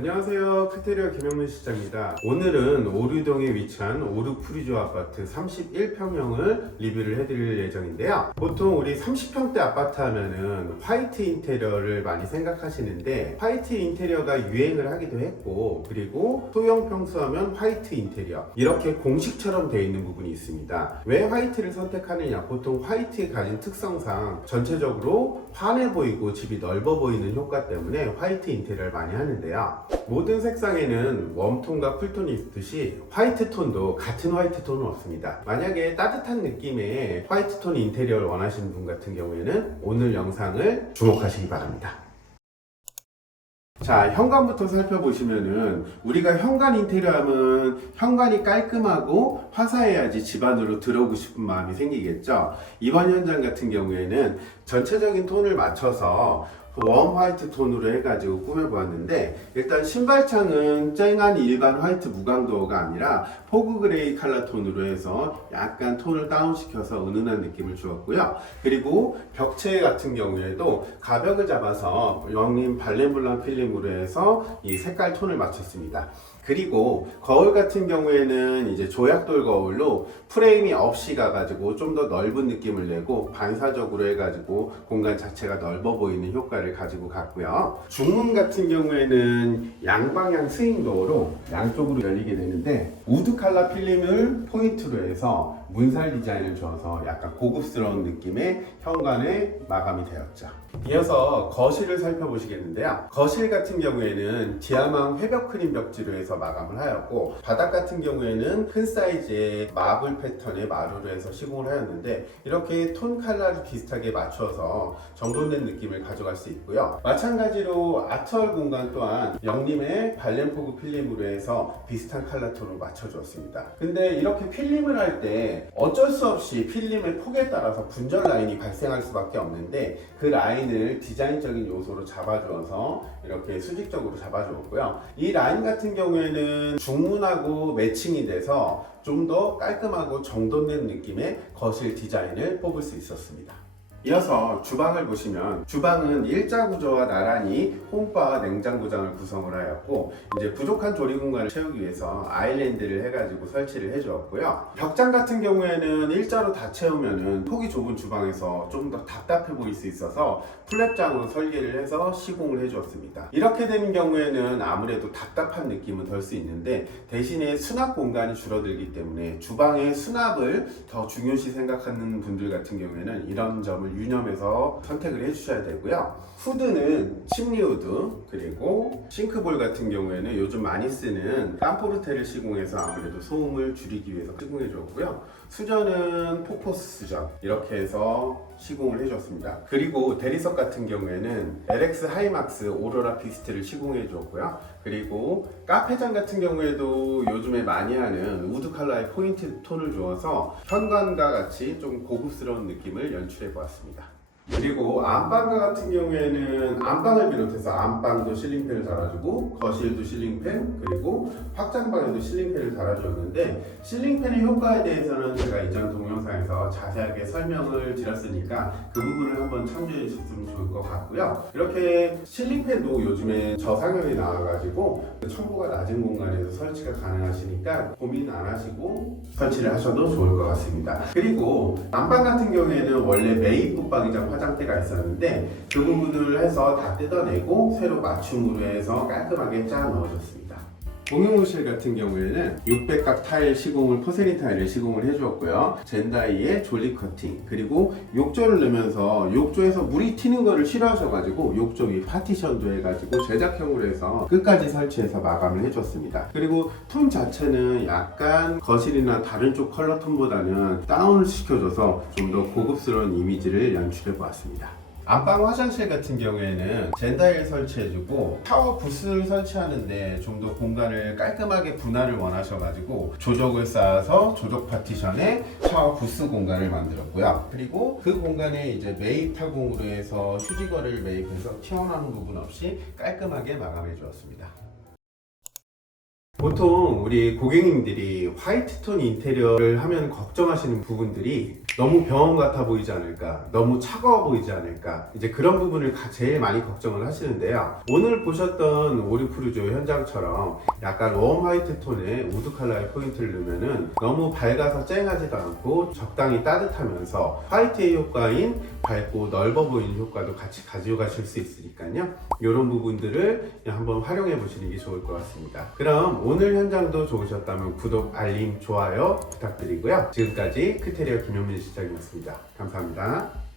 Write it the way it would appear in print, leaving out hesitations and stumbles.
안녕하세요. 크테리어 김영민 실장입니다. 오늘은 오류동에 위치한 오르프리조 아파트 31평형을 리뷰를 해드릴 예정인데요. 보통 우리 30평대 아파트 하면은 화이트 인테리어를 많이 생각하시는데 화이트 인테리어가 유행을 하기도 했고, 그리고 소형 평수하면 화이트 인테리어, 이렇게 공식처럼 되어 있는 부분이 있습니다. 왜 화이트를 선택하느냐? 보통 화이트의 가진 특성상 전체적으로 환해 보이고 집이 넓어 보이는 효과 때문에 화이트 인테리어를 많이 하는데요. 모든 색상에는 웜톤과 쿨톤이 있듯이 화이트 톤도 같은 화이트 톤은 없습니다. 만약에 따뜻한 느낌의 화이트 톤 인테리어를 원하시는 분 같은 경우에는 오늘 영상을 주목하시기 바랍니다. 자, 현관부터 살펴보시면은 우리가 현관 인테리어 하면 현관이 깔끔하고 화사해야지 집 안으로 들어오고 싶은 마음이 생기겠죠. 이번 현장 같은 경우에는 전체적인 톤을 맞춰서 웜 화이트 톤으로 해가지고 꾸며보았는데, 일단 신발창은 쨍한 일반 화이트 무광도어가 아니라 포그 그레이 컬러 톤으로 해서 약간 톤을 다운시켜서 은은한 느낌을 주었고요. 그리고 벽체 같은 경우에도 가벽을 잡아서 영림 발렌블랑 필름으로 해서 이 색깔 톤을 맞췄습니다. 그리고 거울 같은 경우에는 이제 조약돌 거울로 프레임이 없이 가가지고 좀 더 넓은 느낌을 내고 반사적으로 해가지고 공간 자체가 넓어 보이는 효과를 가지고 갔고요. 중문 같은 경우에는 양방향 스윙도어로 양쪽으로 열리게 되는데 우드 칼라 필름을 포인트로 해서 문살 디자인을 줘서 약간 고급스러운 느낌의 현관에 마감이 되었죠. 이어서 거실을 살펴보시겠는데요. 거실 같은 경우에는 지하망 회벽 크림 벽지로 해서 마감을 하였고, 바닥 같은 경우에는 큰 사이즈의 마블 패턴의 마루로 해서 시공을 하였는데, 이렇게 톤 컬러를 비슷하게 맞춰서 정돈된 느낌을 가져갈 수 있고요. 마찬가지로 아트월 공간 또한 영림의 발렌포그 필름으로 해서 비슷한 컬러 톤으로 맞춰주었습니다. 근데 이렇게 필름을 할 때 어쩔 수 없이 필름의 폭에 따라서 분절 라인이 발생할 수밖에 없는데, 그 라인을 디자인적인 요소로 잡아주어서 이렇게 수직적으로 잡아주었고요. 이 라인 같은 경우에는 중문하고 매칭이 돼서 좀 더 깔끔하고 정돈된 느낌의 거실 디자인을 뽑을 수 있었습니다. 이어서 주방을 보시면, 주방은 일자 구조와 나란히 홈바와 냉장고장을 구성을 하였고, 이제 부족한 조리 공간을 채우기 위해서 아일랜드를 해가지고 설치를 해주었고요. 벽장 같은 경우에는 일자로 다 채우면은 폭이 좁은 주방에서 좀 더 답답해 보일 수 있어서 플랩장으로 설계를 해서 시공을 해주었습니다. 이렇게 되는 경우에는 아무래도 답답한 느낌은 덜 수 있는데, 대신에 수납 공간이 줄어들기 때문에 주방의 수납을 더 중요시 생각하는 분들 같은 경우에는 이런 점을 유념해서 선택을 해주셔야 되고요. 후드는 침리 후드, 그리고 싱크볼 같은 경우에는 요즘 많이 쓰는 깜포르테를 시공해서 아무래도 소음을 줄이기 위해서 시공해 줬고요. 수전은 포포스 수전, 이렇게 해서 시공을 해줬습니다. 그리고 대리석 같은 경우에는 LX 하이막스 오로라 비스트를 시공해 줬고요. 그리고 카페장 같은 경우에도 요즘에 많이 하는 우드 컬러의 포인트 톤을 주어서 현관과 같이 좀 고급스러운 느낌을 연출해 보았습니다. 그리고 안방과 같은 경우에는 안방을 비롯해서 안방도 실링팬을 달아주고, 거실도 실링팬, 그리고 확장방에도 실링팬을 달아주었는데, 실링팬의 효과에 대해서는 제가 이전 동영상에서 자세하게 설명을 드렸으니까 그 부분을 한번 참조해 주셨으면 좋을 것 같고요. 이렇게 실링팬도 요즘에 저상형이 나와가지고 첨부가 낮은 공간에서 설치가 가능하시니까 고민 안 하시고 설치를 하셔도 좋을 것 같습니다. 그리고 안방 같은 경우에는 원래 메인 붙박이장 화장대가 있었는데 그 부분을 해서 다 뜯어내고 새로 맞춤으로 해서 깔끔하게 짜 넣어줬습니다. 공용호실 같은 경우에는 600각 타일 시공을, 포세린 타일을 시공을 해주었고요. 젠다이의 졸리 커팅, 그리고 욕조를 넣으면서 욕조에서 물이 튀는 거를 싫어하셔가지고 욕조 위 파티션도 해가지고 제작형으로 해서 끝까지 설치해서 마감을 해줬습니다. 그리고 톤 자체는 약간 거실이나 다른 쪽 컬러 톤보다는 다운을 시켜줘서 좀 더 고급스러운 이미지를 연출해 보았습니다. 안방 화장실 같은 경우에는 젠다일 설치해주고 샤워 부스를 설치하는데 좀 더 공간을 깔끔하게 분할을 원하셔가지고 조적을 쌓아서 조적 파티션에 샤워 부스 공간을 만들었고요. 그리고 그 공간에 이제 매입 타공으로 해서 휴지거리를 매입해서 튀어나오는 부분 없이 깔끔하게 마감해 주었습니다. 보통 우리 고객님들이 화이트톤 인테리어를 하면 걱정하시는 부분들이 너무 병원 같아 보이지 않을까, 너무 차가워 보이지 않을까, 이제 그런 부분을 제일 많이 걱정을 하시는데요. 오늘 보셨던 오리푸르조 현장처럼 약간 웜 화이트 톤에 우드 컬러의 포인트를 넣으면은 너무 밝아서 쨍하지도 않고 적당히 따뜻하면서 화이트의 효과인 밝고 넓어 보이는 효과도 같이 가져가실 수 있으니까요. 이런 부분들을 한번 활용해 보시는 게 좋을 것 같습니다. 그럼 오늘 현장도 좋으셨다면 구독, 알림, 좋아요 부탁드리고요. 지금까지 크테리어 김용민 실장이었습니다. 감사합니다.